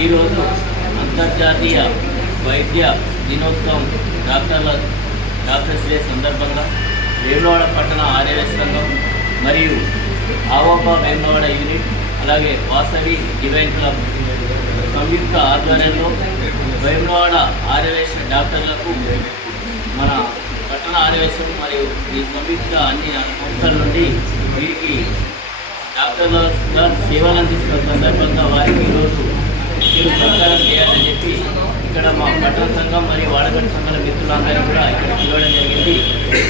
ఈరోజు అంతర్జాతీయ వైద్య దినోత్సవం డాక్టర్స్ డే సందర్భంగా వేములవాడ పట్టణ ఆర్యవేశ సంఘం మరియు ఆవోపా వేములవాడ యూనిట్ అలాగే వాసవి డివైన్ క్లబ్ సంయుక్త ఆధ్వర్యంలో వేములవాడ ఆర్యవేశ డాక్టర్లకు మన పట్టణ ఆర్యవేశం మరియు ఈ సంయుక్త అన్ని సంస్థల నుండి వీరికి డాక్టర్లుగా సేవలు అందిస్తున్న సందర్భంగా వారికి ఈరోజు సత్కారం చేయాలని చెప్పి ఇక్కడ మా పట్టణ సంఘం మరియు వాడగట్టు సంఘాల మిత్రులందరూ కూడా ఇక్కడ పిలవడం జరిగింది.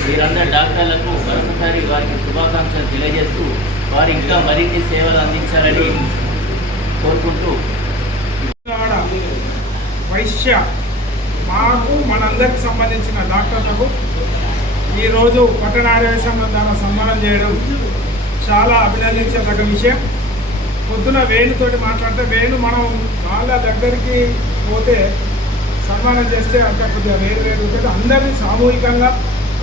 వీరందరూ డాక్టర్లకు మరొకసారి వారికి శుభాకాంక్షలు తెలియజేస్తూ వారు ఇంకా మరిన్ని సేవలు అందించాలని కోరుకుంటూ వైశ్య మాకు మనందరికి సంబంధించిన డాక్టర్లకు ఈరోజు పట్టణ ఆర్యవేశంలో ద్వారా సన్మానం చేయడం చాలా అభినందించదగ్గ విషయం. పొద్దున వేణుతోటి మాట్లాడితే వేణు మనం వాళ్ళ దగ్గరికి పోతే సన్మానం చేస్తే అంత కొద్దిగా వేరు ఉంటుంది. అందరినీ సామూహికంగా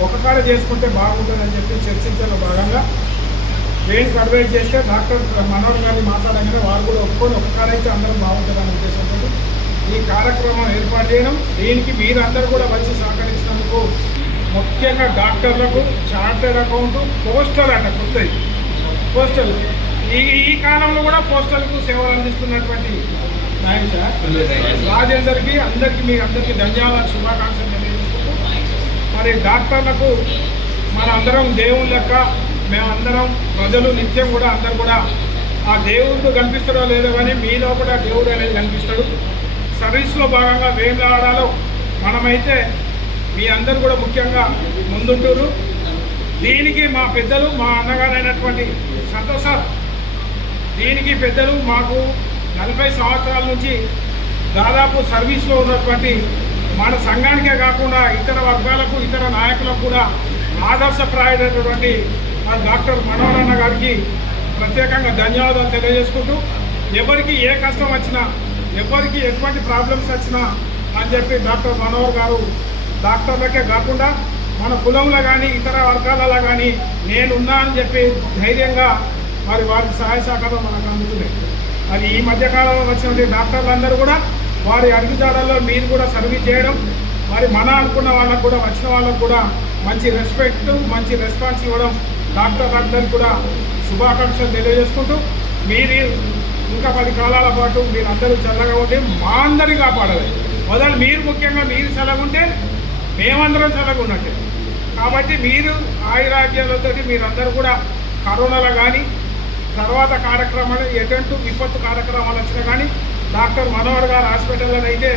ఒక కాడ చేసుకుంటే బాగుంటుందని చెప్పి చర్చించడంలో భాగంగా వేణుకు అడ్వైజ్ చేస్తే డాక్టర్ మనోహర్ గారిని మాట్లాడగానే వారు కూడా ఒప్పుకొని ఒక కాడ అయితే అందరూ బాగుంటుందనే ఉద్దేశంతో ఈ కార్యక్రమం ఏర్పాటు చేయడం, దీనికి మీరందరూ కూడా వచ్చి సహకరించినందుకు ముఖ్యంగా డాక్టర్లకు చార్టెడ్ అకౌంట్ పోస్టల్ అంట కొత్తది పోస్టల్ ఈ కాలంలో కూడా పోస్టల్కు సేవలు అందిస్తున్నటువంటి నాయక్ సార్ రాజేందర్కి అందరికీ మీ అందరికీ ధన్యవాదాలు శుభాకాంక్షలు తెలియజేసుకుంటూ మరి డాక్టర్లకు మన అందరం దేవుని లెక్క మేమందరం ప్రజలు నిత్యం కూడా అందరూ కూడా ఆ దేవుడు కనిపిస్తాడో లేదో కానీ మీలో కూడా దేవుడు అనేది కనిపిస్తాడు. సర్వీస్లో భాగంగా వేములవాడలో మనమైతే మీ అందరూ కూడా ముఖ్యంగా ముందుంటారు. దీనికి మా పెద్దలు మా అన్నగారైనటువంటి సంతోష్ సార్ దీనికి పెద్దలు మాకు 40 సంవత్సరాల నుంచి దాదాపు సర్వీస్లో ఉన్నటువంటి మన సంఘానికే కాకుండా ఇతర వర్గాలకు ఇతర నాయకులకు కూడా ఆదర్శప్రాయమైనటువంటి మా డాక్టర్ మనోహర్ అన్న గారికి ప్రత్యేకంగా ధన్యవాదాలు తెలియజేసుకుంటూ ఎవరికి ఏ కష్టం వచ్చినా ఎవరికి ఎటువంటి ప్రాబ్లమ్స్ వచ్చినా అని చెప్పి డాక్టర్ మనోహర్ గారు డాక్టర్లకే కాకుండా మన కులంలో కానీ ఇతర వర్గాలలో కానీ నేనున్నా అని చెప్పి ధైర్యంగా మరి వారికి సహాయ సహకారం మనకు అందుతున్నాయి. మరి ఈ మధ్యకాలంలో వచ్చినటువంటి డాక్టర్లందరూ కూడా వారి అడుగుజాడల్లో మీరు కూడా సర్వీస్ చేయడం, మరి మన అనుకున్న వాళ్ళకు కూడా వచ్చిన వాళ్ళకు కూడా మంచి రెస్పెక్ట్ మంచి రెస్పాన్స్ ఇవ్వడం డాక్టర్లందరికీ కూడా శుభాకాంక్షలు తెలియజేసుకుంటూ మీరు ఇంకా 10 కాలాల పాటు మీరు అందరూ చల్లగా ఉంటే మా అందరినీ కాపాడాలి. మొదలు మీరు ముఖ్యంగా మీరు చల్లగా ఉంటే మేమందరం చల్లగా ఉన్నట్టే. కాబట్టి మీరు ఆయురాగ్యాలతో మీరందరూ కూడా కరోనాలో కానీ తర్వాత కార్యక్రమాలు ఎటువంటి విపత్తు కార్యక్రమాలు వచ్చినా కానీ డాక్టర్ మనోహర్ గారు హాస్పిటల్లో అయితే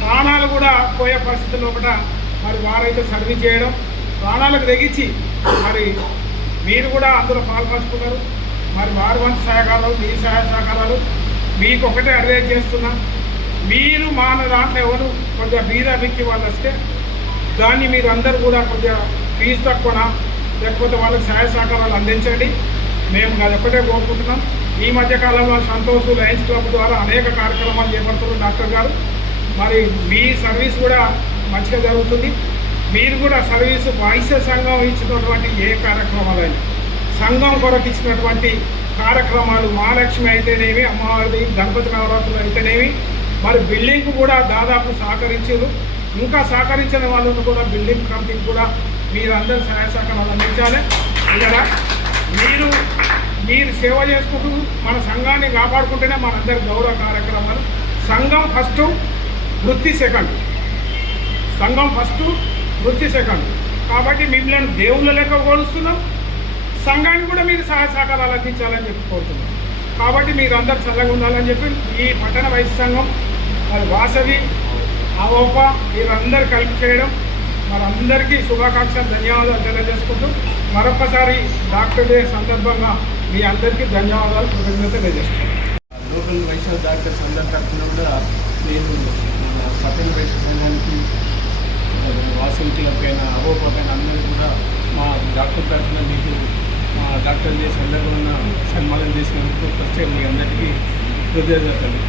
ప్రాణాలు కూడా పోయే పరిస్థితుల్లో కూడా మరి వారైతే సర్వీస్ చేయడం ప్రాణాలకు తెగించి మరి మీరు కూడా అందులో పాల్పంచుకున్నారు. మరి వారి వంతు సహకారాలు మీ సహాయ సహకారాలు మీకు ఒకటే అడ్వైజ్ చేస్తున్నా. మీరు మా దాంట్లో ఎవరు కొద్దిగా బీద బిక్కి వాళ్ళు వస్తే దాన్ని మీరు అందరూ కూడా కొద్దిగా ఫీజు తక్కువనా లేకపోతే వాళ్ళకి సహాయ సహకారాలు అందించండి. మేము అది ఒక్కటే కోరుకుంటున్నాం. ఈ మధ్యకాలంలో సంతోష్ లయన్స్ క్లబ్ ద్వారా అనేక కార్యక్రమాలు చేపడుతున్నారు డాక్టర్ గారు. మరి మీ సర్వీస్ కూడా మంచిగా జరుగుతుంది. మీరు కూడా సర్వీసు వైశ్య సంఘం ఇచ్చినటువంటి ఏ కార్యక్రమాలైనా సంఘం కొరకు ఇచ్చినటువంటి కార్యక్రమాలు మహాలక్ష్మి అయితేనేమి, అమ్మవారిది గణపతి నవరాత్రులు అయితేనేమి, మరి బిల్డింగ్ కూడా దాదాపు సహకరించారు. ఇంకా సహకరించిన వాళ్ళను కూడా బిల్డింగ్ కమిటీకి కూడా మీరందరూ సహాయ సహకారాలు అందించాలి. ఇక్కడ మీరు సేవ చేసుకుంటూ మన సంఘాన్ని కాపాడుకుంటేనే మనందరి గౌరవ కార్యక్రమాలు. సంఘం ఫస్ట్, వృత్తి సెకండ్. సంఘం ఫస్ట్, వృత్తి సెకండ్. కాబట్టి మిమ్మల్ని దేవుళ్ళ లెక్క కోరుస్తున్నాం. సంఘాన్ని కూడా మీరు సహాయ సహకారాలు అందించాలని చెప్పి కోరుతున్నాం. కాబట్టి మీరు అందరు చల్లగా ఉండాలని చెప్పి ఈ పట్టణ వైశ్య సంఘం మరి వాసవి అవోప వీరందరూ కలిపి చేయడం మనందరికీ శుభాకాంక్షలు, ధన్యవాదాలు తెలియజేసుకుంటూ మరొకసారి డాక్టర్ డే సందర్భంగా మీ అందరికీ ధన్యవాదాలు, కృతజ్ఞత తెలియజేస్తున్నాను. లోకల్ వైశ్య డాక్టర్స్ అందరి తరఫున కూడా నేను పట్టణ వైశ్య సంఘానికి వాసవి క్లబ్ పైన అవోప పైన అందరికీ కూడా మా డాక్టర్ తరఫున మీకు మా డాక్టర్ డే సందర్భంగా సన్మానం చేసినందుకు ఫస్ట్ మీ అందరికీ కృతజ్ఞతలు.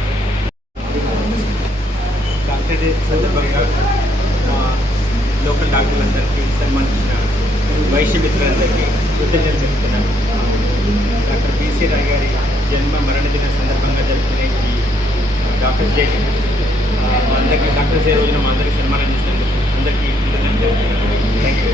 డాక్టర్ డే సందర్భంగా మా లోకల్ డాక్టర్లందరికీ సన్మానించిన వైశ్య మిత్రులందరికీ కృతజ్ఞతలు చెప్తున్నాను. డాక్టర్ బీసీ రాయ్ గారి జన్మ మరణ దిన సందర్భంగా జరుపుకునే ఈ డాక్టర్స్ డే అందరికీ డాక్టర్స్ డే రోజున మా అందరికీ సన్మానం చేసినందుకు అందరికీ కృతజ్ఞతలు చెప్తున్నాను. Thank you.